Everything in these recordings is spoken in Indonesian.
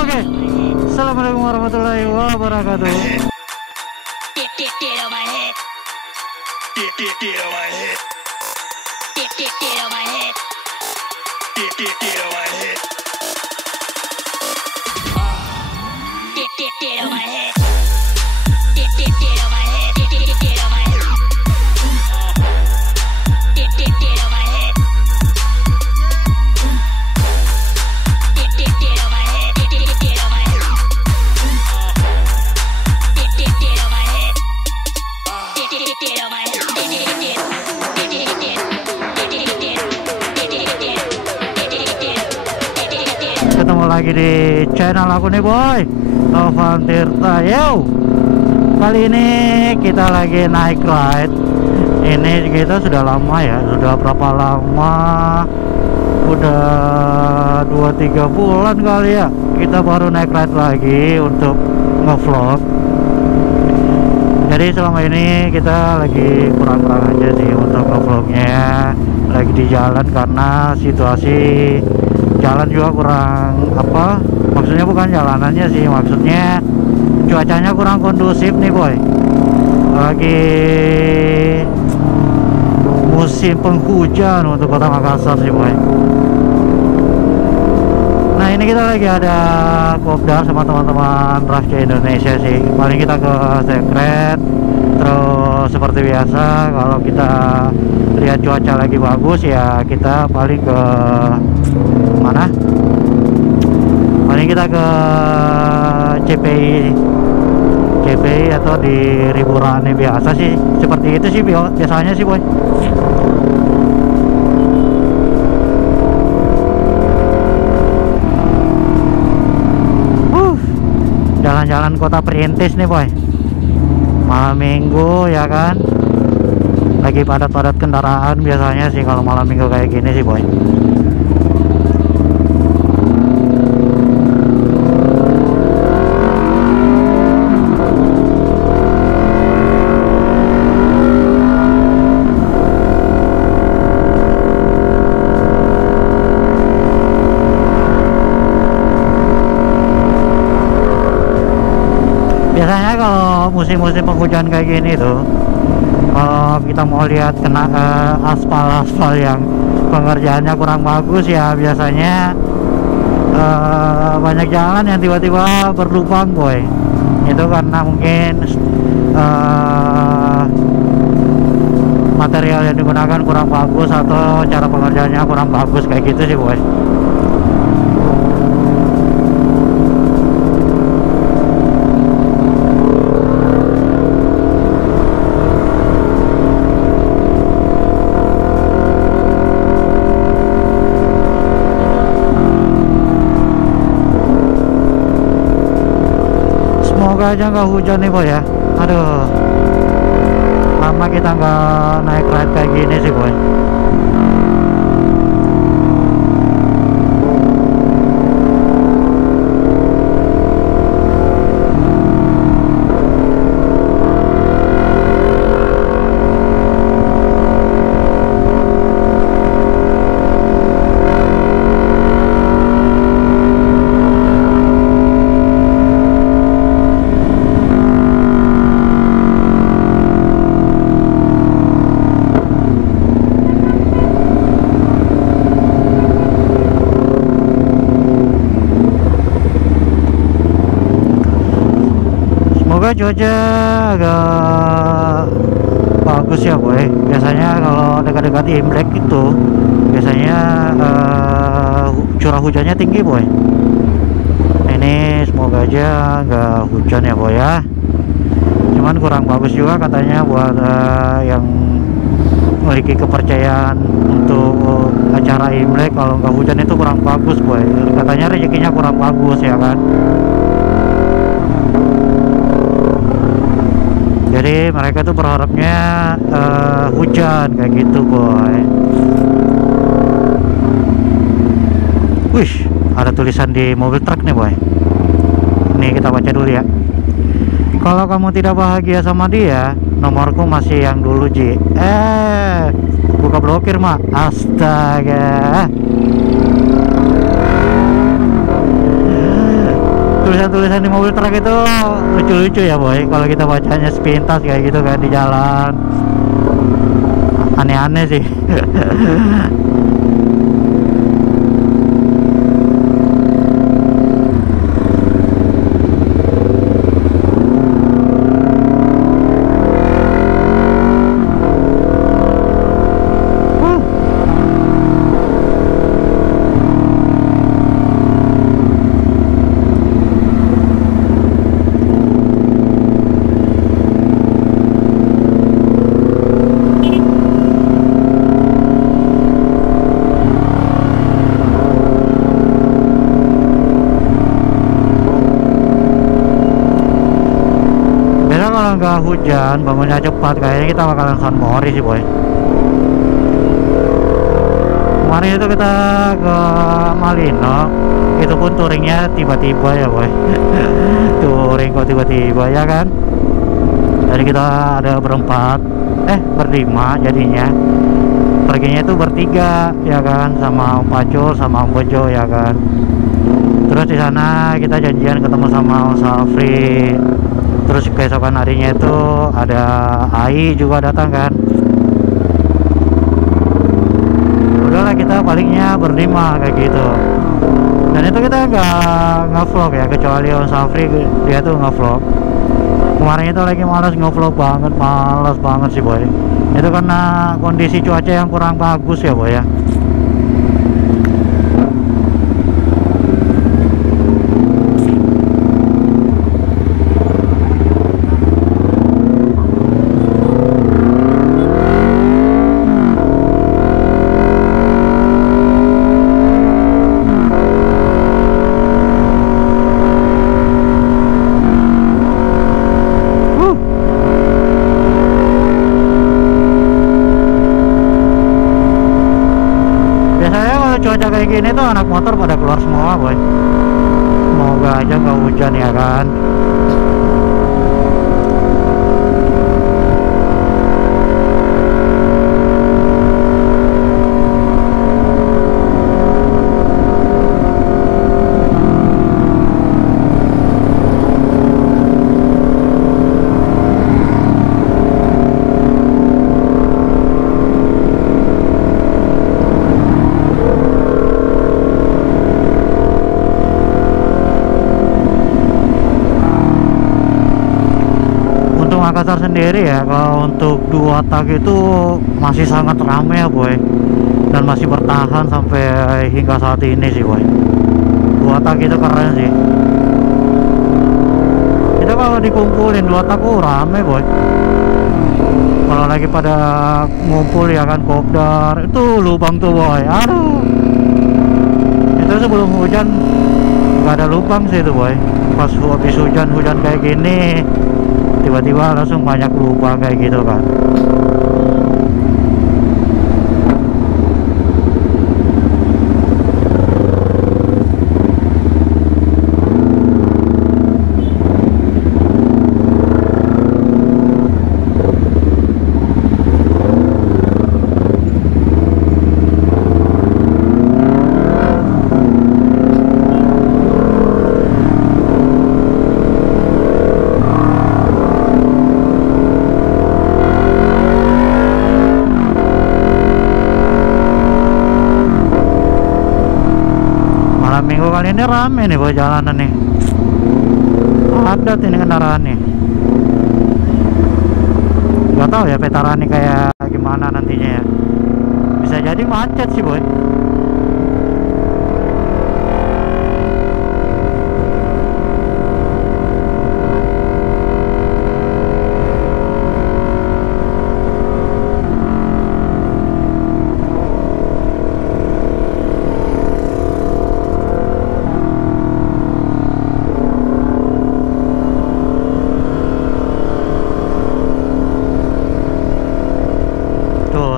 Oke. Assalamualaikum warahmatullahi wabarakatuh. Ketemu lagi di channel aku nih boy, Novan Tirta. Yo, kali ini kita lagi naik ride. Ini kita sudah lama ya, sudah berapa lama, udah 2-3 bulan kali ya kita baru naik ride lagi untuk ngevlog. Jadi selama ini kita lagi kurang-kurang aja sih untuk ngevlognya, lagi di jalan karena situasi jalan juga kurang apa, maksudnya bukan jalanannya sih, maksudnya cuacanya kurang kondusif nih boy. Lagi musim penghujan untuk kota Makassar sih boy. Nah ini kita lagi ada kopdar sama teman-teman Rafca Indonesia sih. Paling kita ke Secret. Terus seperti biasa kalau kita lihat cuaca lagi bagus ya kita paling ke mana? Paling kita ke CPI atau di Riburane biasa sih. Seperti itu sih biasanya sih boy. Jalan-jalan kota perintis nih boy, malam minggu ya kan, lagi padat-padat kendaraan biasanya sih kalau malam minggu kayak gini sih boy. Biasanya kalau musim-musim penghujan kayak gini tuh, kalau kita mau lihat kena aspal-aspal yang pengerjaannya kurang bagus ya biasanya banyak jalan yang tiba-tiba berlubang boy. Itu karena mungkin material yang digunakan kurang bagus atau cara pengerjaannya kurang bagus kayak gitu sih boy. Semoga aja nggak hujan nih boy ya. Aduh, lama kita nggak naik ride kayak gini sih boy. Semoga cuaca agak bagus ya boy. Biasanya kalau dekat-dekat Imlek itu biasanya curah hujannya tinggi boy. Ini semoga aja nggak hujan ya boy ya. Cuman kurang bagus juga katanya buat yang memiliki kepercayaan untuk acara Imlek, kalau nggak hujan itu kurang bagus boy. Katanya rezekinya kurang bagus ya kan. Jadi mereka tuh berharapnya hujan kayak gitu boy. Wih, ada tulisan di mobil truk nih boy. Nih kita baca dulu ya. Kalau kamu tidak bahagia sama dia, nomorku masih yang dulu Ji. Buka blokir mak. Astaga. tulisan-tulisan di mobil truk itu lucu-lucu ya boy, kalau kita bacanya sepintas kayak gitu kan di jalan. Aneh-aneh sih. Nggak hujan, bangunnya cepat, kayaknya kita bakalan San Mori sih boy. Kemarin itu kita ke Malino, itu pun touringnya tiba-tiba ya boy. Touring kok tiba-tiba ya kan. Jadi kita ada berlima jadinya. Perginya itu bertiga ya kan, sama Om Pacul sama Om Bojo ya kan. Terus di sana kita janjian ketemu sama Om Safri. Terus keesokan harinya itu ada AI juga datang kan. Udahlah kita palingnya berlima kayak gitu. Dan itu kita nggak vlog ya, kecuali Om Safri dia tuh nggak vlog. Kemarin itu lagi malas banget sih boy. Itu karena kondisi cuaca yang kurang bagus ya boy ya. Cuaca kayak gini tuh anak motor pada keluar semua boy. Semoga aja nggak hujan ya kan. Makassar sendiri ya, kalau untuk dua tak itu masih sangat ramai ya boy, dan masih bertahan sampai hingga saat ini sih boy. Dua tak itu keren sih. Kita kalau dikumpulin dua tak rame boy. Kalau lagi pada ngumpul ya kan, kopdar itu lubang tuh boy, aduh. Itu sebelum hujan nggak ada lubang sih itu boy. Pas habis hujan kayak gini tiba-tiba langsung banyak lubang kayak gitu kan. Minggu kali ini rame nih boy jalanan nih, padat ini kendaraan nih. Gak tahu ya Veteran nih kayak gimana nantinya ya, bisa jadi macet sih boy.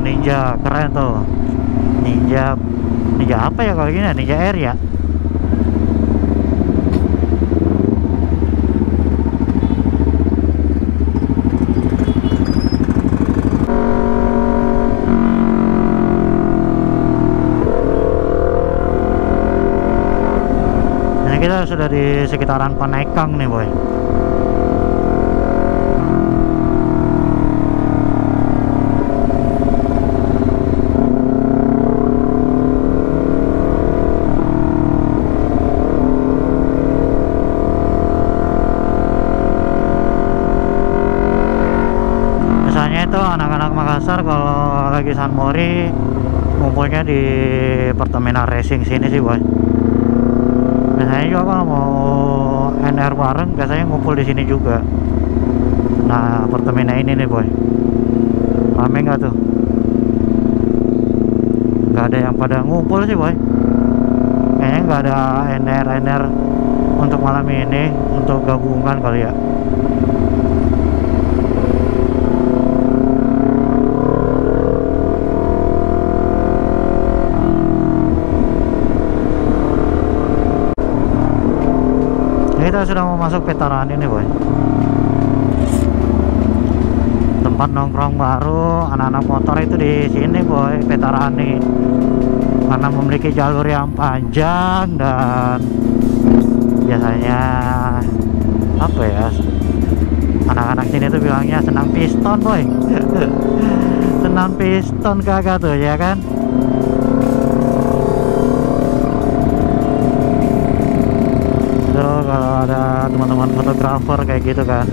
Ninja keren tuh. Ninja apa ya kalau gini, Ninja Air ya. Ini kita sudah di sekitaran Panekang nih boy. Biasanya itu anak-anak Makassar kalau lagi San Mori ngumpulnya di Pertamina Racing sini sih boy. Biasanya juga kalau mau NR bareng biasanya ngumpul di sini juga. Nah, Pertamina ini nih boy, rame nggak tuh? Nggak ada yang pada ngumpul sih boy. Kayaknya nggak ada NR untuk malam ini, untuk gabungan kali ya. Kita sudah mau masuk Veteran ini boy, tempat nongkrong baru anak-anak motor itu di sini boy, Veteran nih, karena memiliki jalur yang panjang dan biasanya apa ya, anak-anak sini tuh bilangnya senang piston boy. Senang piston kagak tuh ya kan. Kalau ada teman-teman fotografer kayak gitu kan,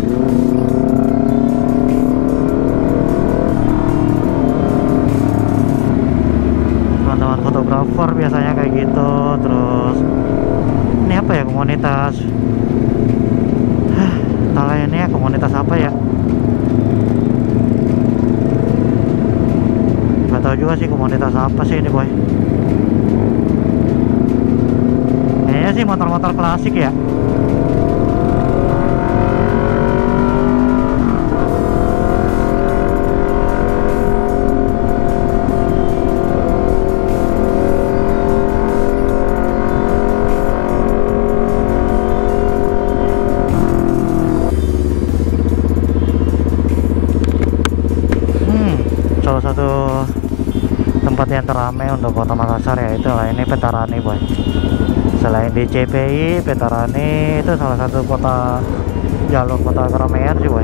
teman-teman fotografer biasanya kayak gitu. Terus ini apa ya, komunitas salah ini ya, komunitas apa ya, nggak tahu juga sih komunitas apa sih ini boy. Kayaknya sih motor-motor klasik ya. Salah satu tempat yang teramai untuk kota Makassar ya itu lah ini Veterani boy. Selain di CPI, Veterani itu salah satu kota jalur kota keramaian sih boy.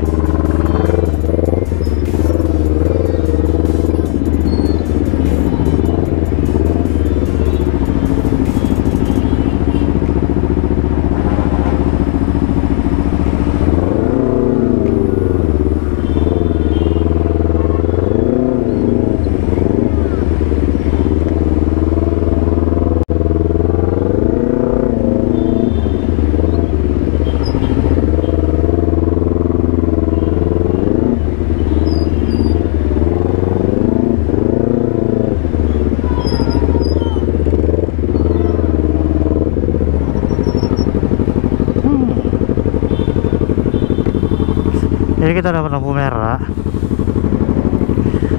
Jadi kita dapat lampu merah.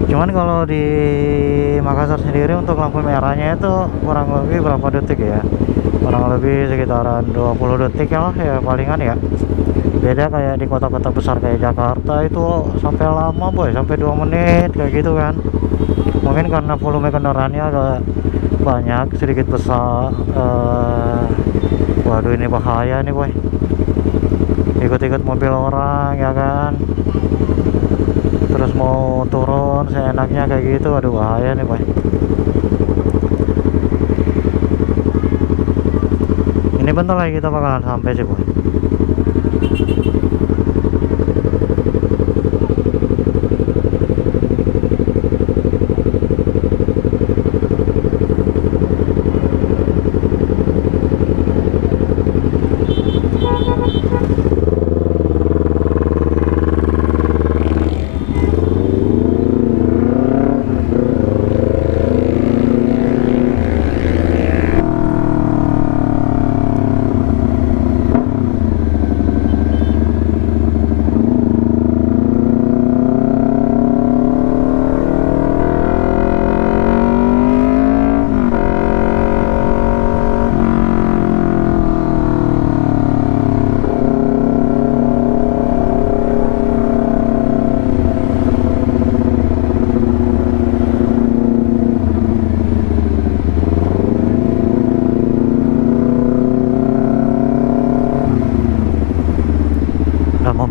Cuman kalau di Makassar sendiri untuk lampu merahnya itu kurang lebih berapa detik ya? Kurang lebih sekitaran 20 detik ya palingan ya. Beda kayak di kota-kota besar kayak Jakarta itu sampai lama boy, sampai 2 menit kayak gitu kan. Mungkin karena volume kendaraannya agak banyak, sedikit besar. Waduh ini bahaya nih boy, ikut-ikut mobil orang ya kan, terus mau turun seenaknya kayak gitu. Aduh bahaya nih boy. Ini bentar lagi kita bakalan sampai sih boy.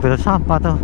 ngambil sampah tuh.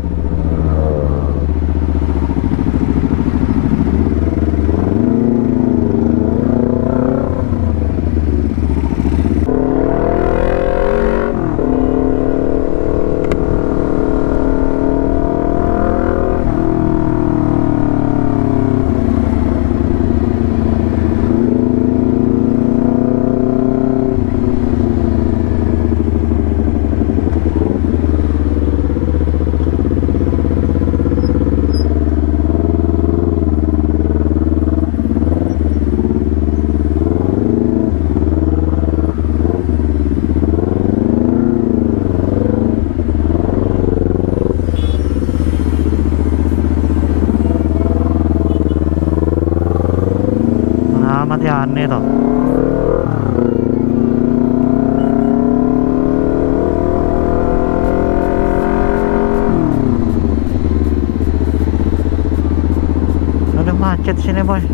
Amat ya, aneh toh. Ada macet sini boy.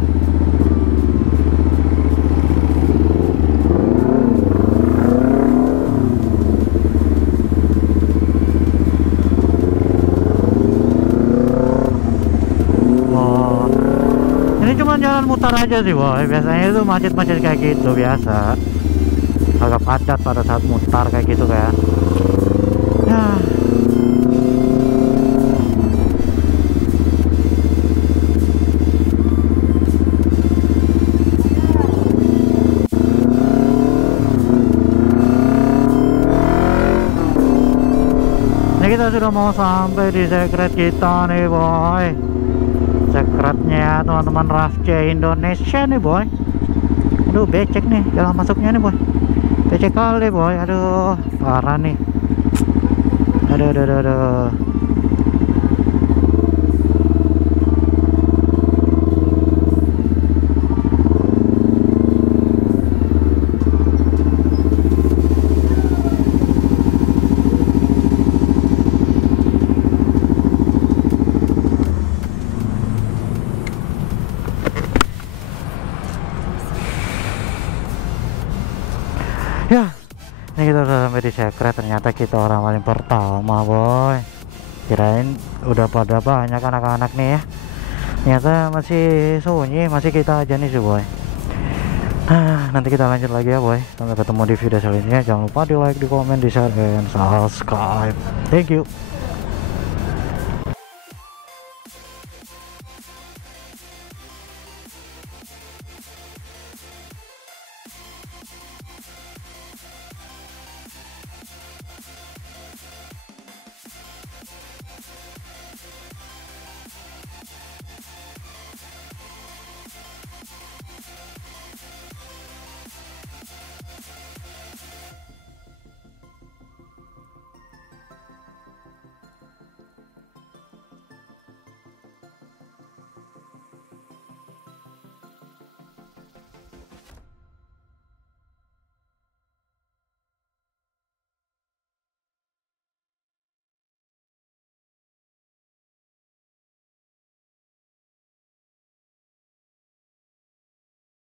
Ini cuma jalan mutar aja sih boy. Biasanya itu macet-macet kayak gitu biasa. Agak padat pada saat mutar kayak gitu kan. Ya. Ini kita sudah mau sampai di secret kita nih boy. Secretnya teman-teman RAV-C Indonesia nih boy. Aduh becek nih jalan masuknya nih boy. Becek kali boy. Aduh parah nih. Aduh. Ya, ini kita udah sampai di secret. Ternyata kita orang paling pertama boy. Kirain udah pada banyak anak-anak nih ya. Ternyata masih sunyi, masih kita aja nih sih boy. Nanti kita lanjut lagi ya boy. Sampai ketemu di video selanjutnya. Jangan lupa di like, di komen, di share, dan subscribe. Thank you.